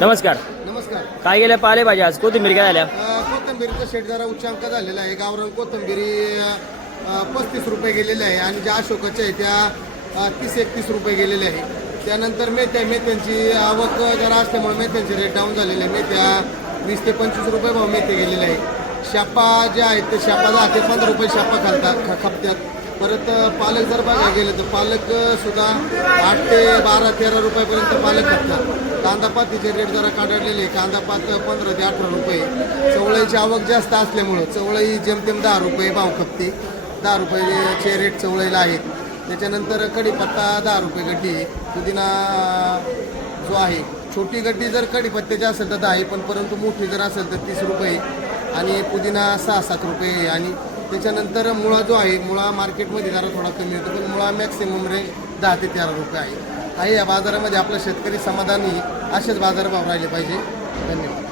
नमस्कार. नमस्कार. काय गेल्या पालेभाज्या आज कोथिंबीर काय झाल्या? कोथिंबीरीचा शेट जरा उच्चांक झालेला आहे. गावरान कोथिंबीरी 35 रुपये गेलेले आहे आणि ज्या अशोकाच्या आहे त्या 30-31 रुपये गेलेले आहे. त्यानंतर मेथ्यांची आवक जरा असल्यामुळे मेथ्यांचे रेट डाऊन झालेले आहे. मेथ्या 20 ते 25 रुपये भाव मेथी गेलेले आहे. शापा ज्या आहेत ते शापा 10 ते 15 रुपये शापा खपत्यात. परत पालक जर बघायला गेलं तर पालक सुद्धा 8 ते 12-13 रुपयापर्यंत पालक खपतात. कांदापातीचे रेट जरा काढलेले. कांदापात 15 ते 18 रुपये. चवळीची आवक जास्त असल्यामुळं चवळी जेमतेम 10 रुपये भाव खपते. 10 रुपयाचे रेट चवळीला आहेत. त्याच्यानंतर कढीपत्ता 10 रुपये गड्डी. पुदिना जो आहे छोटी गड्डी जर कढीपत्त्याची असेल तर 10 आहे, पण परंतु मोठी जर असेल तर 30 रुपये आणि पुदिना 6-7 रुपये. आणि त्याच्यानंतर मुळा जो आहे मुळा मार्केटमध्ये जरा थोडा कमी होतो, पण मुळा मॅक्सिमम रेट 10 ते 13 रुपये आहे. या बाजारामध्ये आपलं शेतकरी समाधानी असेच बाजारभाव राहिले पाहिजे. धन्यवाद.